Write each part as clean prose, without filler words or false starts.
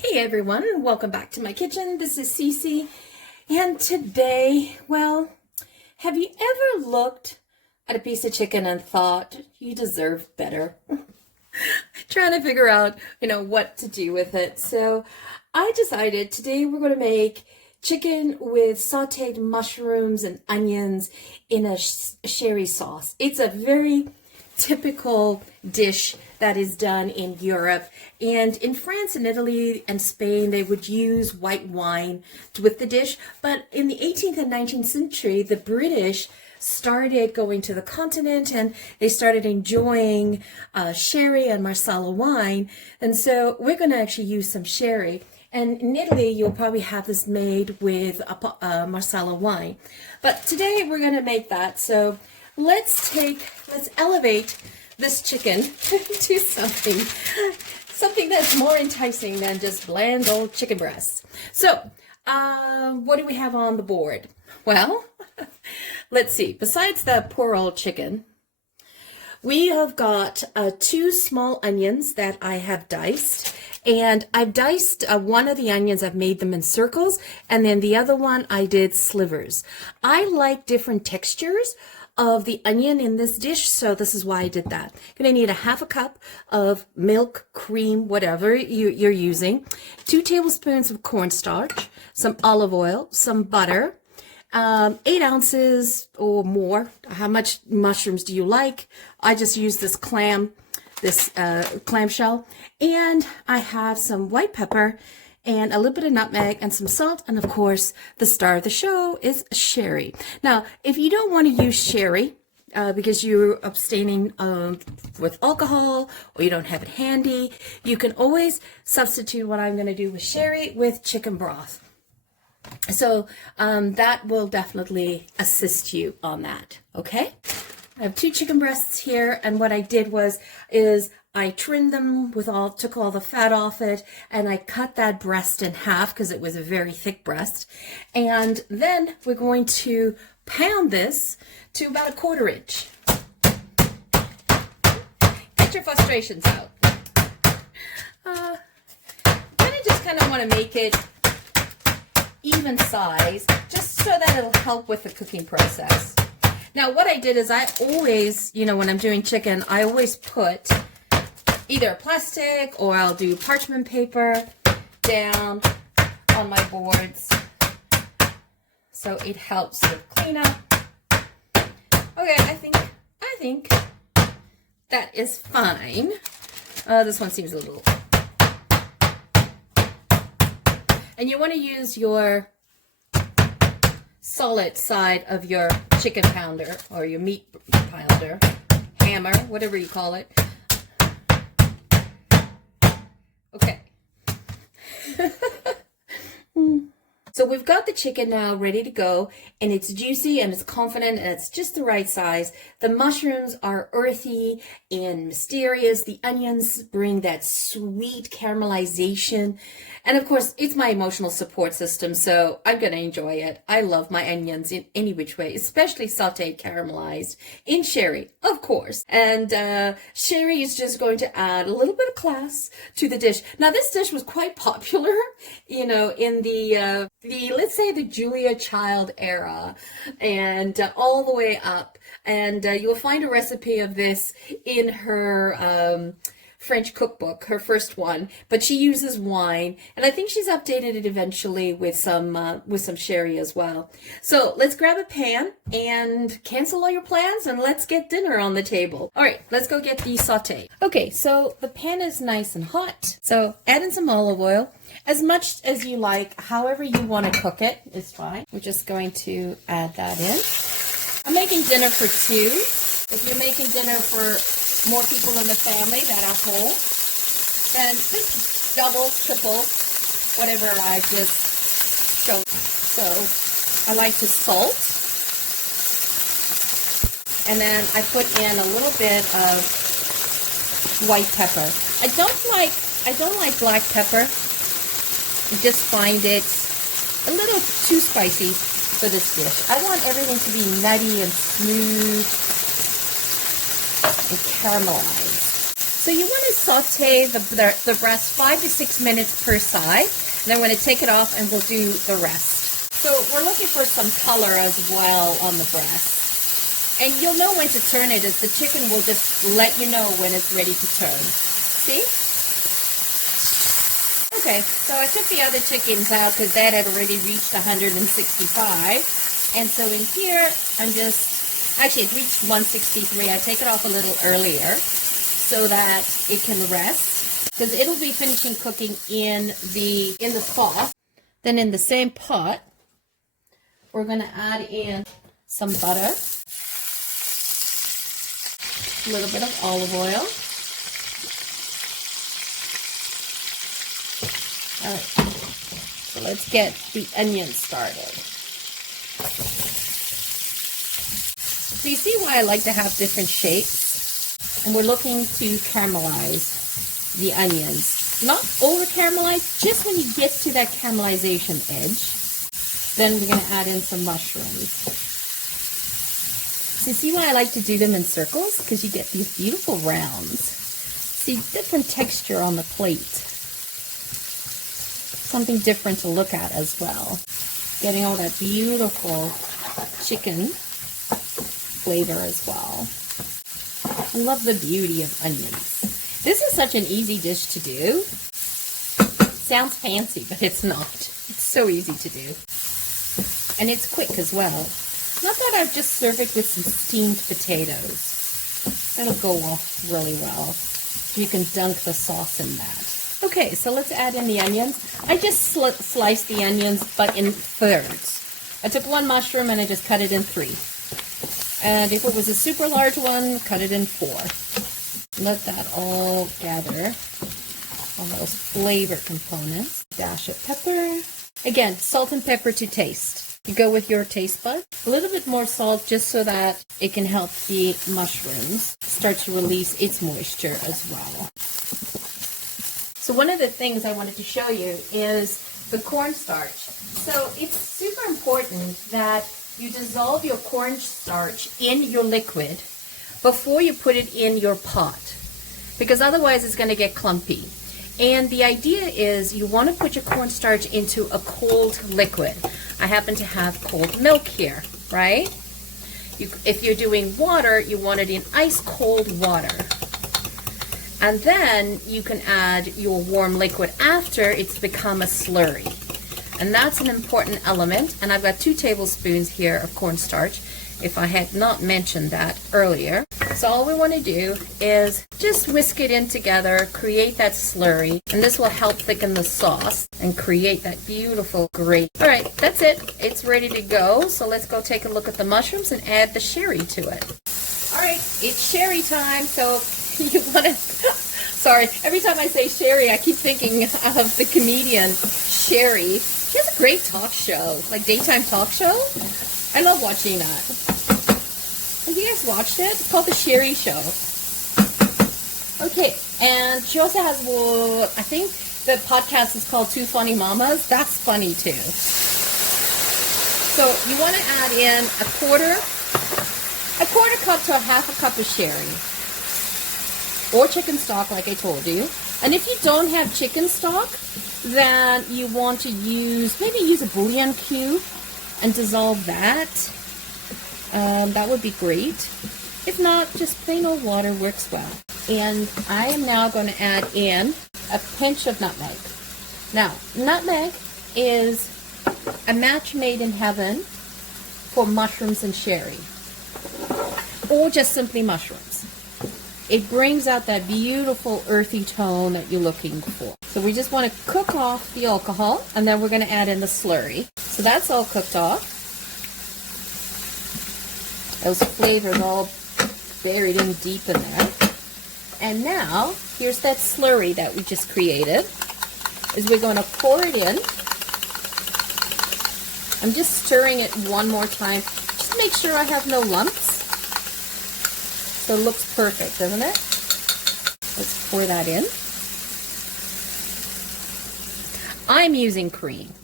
Hey everyone, welcome back to my kitchen. This is Cece, and today, well, have you ever looked at a piece of chicken and thought you deserve better? Trying to figure out, what to do with it. So I decided today we're going to make chicken with sautéed mushrooms and onions in a sherry sauce. It's a very typical dish that is done in Europe, and in France and Italy and Spain they would use white wine with the dish, but in the 18th and 19th century the British started going to the continent and they started enjoying sherry and Marsala wine, and so we're going to actually use some sherry. And in Italy, you'll probably have this made with a Marsala wine. But today we're going to make that. So let's elevate this chicken to something that's more enticing than just bland old chicken breasts. So what do we have on the board? Well, let's see. Besides the poor old chicken, we have got 2 small onions that I have diced. And I've diced one of the onions, I've made them in circles, and then the other one I did slivers. I like different textures of the onion in this dish, so this is why I did that. You're going to need a half a cup of milk, cream, whatever you're using, 2 tablespoons of cornstarch, some olive oil, some butter, 8 ounces or more. How much mushrooms do you like? I just use this clamshell, and I have some white pepper and a little bit of nutmeg and some salt, and of course the star of the show is sherry. Now if you don't want to use sherry because you're abstaining with alcohol or you don't have it handy, you can always substitute what I'm going to do with sherry with chicken broth. So that will definitely assist you on that. Okay, I have 2 chicken breasts here, and what I did is I trimmed them took all the fat off it, and I cut that breast in half because it was a very thick breast. And then we're going to pound this to about 1/4 inch. Get your frustrations out. Then I just kind of want to make it even size, just so that it'll help with the cooking process. Now what I did is I always, when I'm doing chicken, I always put either plastic or I'll do parchment paper down on my boards, so it helps with cleanup. Okay, I think that is fine. This one seems a little. And you want to use your solid side of your chicken pounder or your meat pounder, hammer, whatever you call it. Okay. So we've got the chicken now ready to go, and it's juicy and it's confident and it's just the right size. The mushrooms are earthy and mysterious. The onions bring that sweet caramelization. And of course, it's my emotional support system, so I'm going to enjoy it. I love my onions in any which way, especially sautéed, caramelized, in sherry, of course. And sherry is just going to add a little bit of class to the dish. Now, this dish was quite popular, in the let's say the Julia Child era, and all the way up. And you'll find a recipe of this in her French cookbook, her first one, but she uses wine, and I think she's updated it eventually with some sherry as well. So let's grab a pan and cancel all your plans, and let's get dinner on the table. All right, let's go get the sauté. Okay, so the pan is nice and hot, so add in some olive oil, as much as you like, however you want to cook it is fine. We're just going to add that in. I'm making dinner for 2. If you're making dinner for more people in the family that are whole, then just double, triple, whatever I just showed. So I like to salt, and then I put in a little bit of white pepper. I don't like black pepper. I just find it a little too spicy for this dish. I want everything to be nutty and smooth and caramelized. So you want to saute the breast 5 to 6 minutes per side. And then we're going to take it off and we'll do the rest. So we're looking for some color as well on the breast. And you'll know when to turn it, as the chicken will just let you know when it's ready to turn. See? Okay, so I took the other chickens out because that had already reached 165. And so in here, I'm just, actually it reached 163. I take it off a little earlier so that it can rest, because it'll be finishing cooking in the sauce. Then in the same pot, we're going to add in some butter, a little bit of olive oil. All right, so let's get the onions started. So you see why I like to have different shapes? And we're looking to caramelize the onions. Not over caramelize, just when you get to that caramelization edge. Then we're going to add in some mushrooms. So you see why I like to do them in circles? Because you get these beautiful rounds. See, different texture on the plate. Something different to look at as well. Getting all that beautiful chicken flavor as well. I love the beauty of onions. This is such an easy dish to do. Sounds fancy, but it's not. It's so easy to do. And it's quick as well. Not that I've just served it with some steamed potatoes. That'll go off really well. You can dunk the sauce in that. Okay, so let's add in the onions. I just sliced the onions, but in thirds. I took one mushroom and I just cut it in 3. And if it was a super large one, cut it in 4. Let that all gather on those flavor components. Dash of pepper. Again, salt and pepper to taste. You go with your taste bud. A little bit more salt just so that it can help the mushrooms start to release its moisture as well. So one of the things I wanted to show you is the cornstarch. So it's super important that you dissolve your cornstarch in your liquid before you put it in your pot, because otherwise it's going to get clumpy. And the idea is you want to put your cornstarch into a cold liquid. I happen to have cold milk here, right? If you're doing water, you want it in ice cold water. And then you can add your warm liquid after it's become a slurry. And that's an important element. And I've got 2 tablespoons here of cornstarch, if I had not mentioned that earlier. So all we want to do is just whisk it in together, create that slurry, and this will help thicken the sauce and create that beautiful gravy. All right, that's it. It's ready to go. So let's go take a look at the mushrooms and add the sherry to it. All right, it's sherry time. So you want to, sorry, every time I say sherry, I keep thinking of the comedian Sherry. She has a great talk show, like daytime talk show. I love watching that. Have you guys watched it? It's called The Sherry Show. Okay, and she also has, well, I think the podcast is called Two Funny Mamas. That's funny too. So you want to add in a quarter cup to a half a cup of sherry. Or chicken stock, like I told you. And if you don't have chicken stock, then you want to maybe use a bouillon cube and dissolve that. That would be great. If not, just plain old water works well. And I am now going to add in a pinch of nutmeg. Now, nutmeg is a match made in heaven for mushrooms and sherry. Or just simply mushrooms. It brings out that beautiful earthy tone that you're looking for. So we just want to cook off the alcohol, and then we're going to add in the slurry. So that's all cooked off. Those flavors all buried in deep in there. And now, here's that slurry that we just created. Is we're going to pour it in. I'm just stirring it one more time. Just make sure I have no lumps. So it looks perfect, doesn't it? Let's pour that in. I'm using cream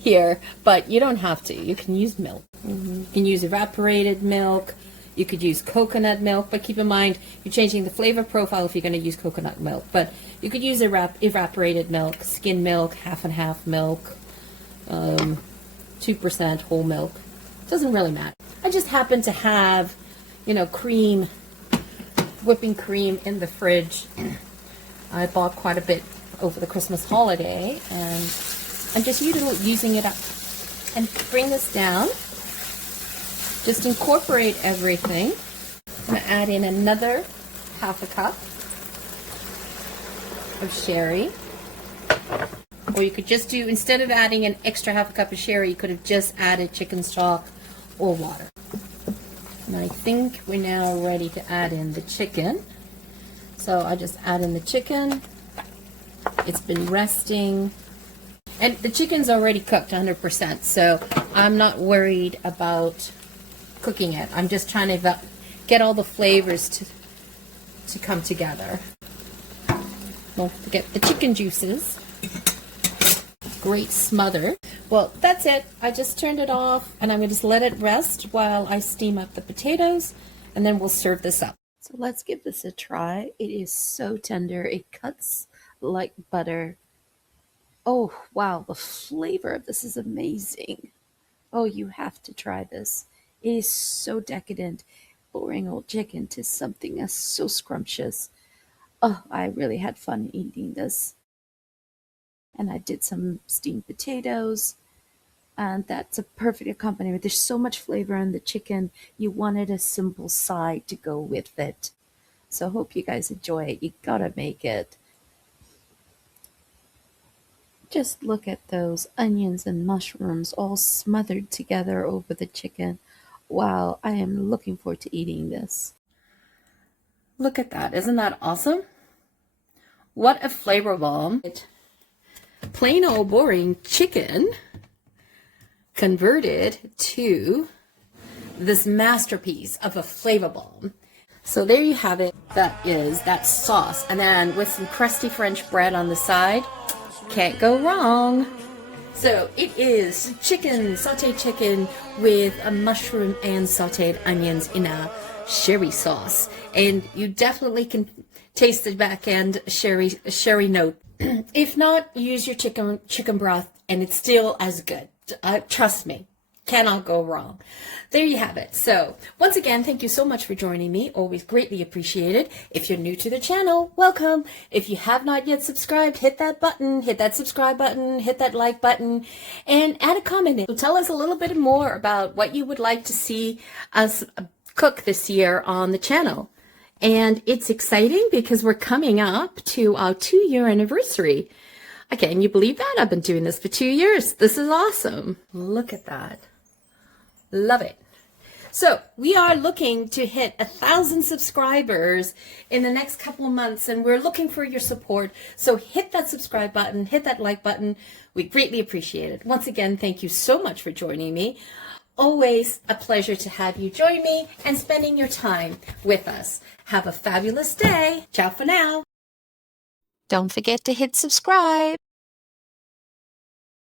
here, but you don't have to. You can use milk. You can use evaporated milk. You could use coconut milk, but keep in mind you're changing the flavor profile if you're going to use coconut milk. But you could use evaporated milk, skim milk, half and half milk, 2% whole milk. Doesn't really matter. I just happen to have, you know, cream, whipping cream in the fridge. I bought quite a bit over the Christmas holiday, and I'm just using it up. And bring this down. Just incorporate everything. I'm going to add in another half a cup of sherry. Or you could just do, instead of adding an extra half a cup of sherry, you could have just added chicken stock or water. And I think we're now ready to add in the chicken. So I just add in the chicken. It's been resting. And the chicken's already cooked 100%, so I'm not worried about cooking it. I'm just trying to get all the flavors to come together. Don't forget the chicken juices. Great smother. Well, that's it. I just turned it off, and I'm going to just let it rest while I steam up the potatoes, and then we'll serve this up. So let's give this a try. It is so tender. It cuts like butter. Oh, wow, the flavor of this is amazing. Oh, you have to try this. It is so decadent. Boring old chicken to something that's so scrumptious. Oh, I really had fun eating this. And I did some steamed potatoes, and that's a perfect accompaniment. There's so much flavor in the chicken. You wanted a simple side to go with it. So I hope you guys enjoy it. You gotta make it. Just look at those onions and mushrooms all smothered together over the chicken. Wow, I am looking forward to eating this. Look at that. Isn't that awesome? What a flavor bomb. Plain old boring chicken converted to this masterpiece of a flavor bomb. So there you have it. That is that sauce. And then with some crusty French bread on the side. Can't go wrong. So it is chicken, sauteed chicken with a mushroom and sauteed onions in a sherry sauce. And you definitely can taste the back end sherry note. If not, use your chicken broth and it's still as good. Trust me. Cannot go wrong. There you have it. So once again, thank you so much for joining me. Always greatly appreciated. If you're new to the channel, welcome. If you have not yet subscribed, hit that button, hit that subscribe button, hit that like button, and add a comment in. So tell us a little bit more about what you would like to see us cook this year on the channel. And it's exciting because we're coming up to our 2-year anniversary. Can you believe that? I've been doing this for 2 years. This is awesome. Look at that. Love it. So we are looking to hit 1,000 subscribers in the next couple of months, and we're looking for your support. So hit that subscribe button, hit that like button. We greatly appreciate it. Once again, thank you so much for joining me. Always a pleasure to have you join me and spending your time with us. Have a fabulous day. Ciao for now. Don't forget to hit subscribe.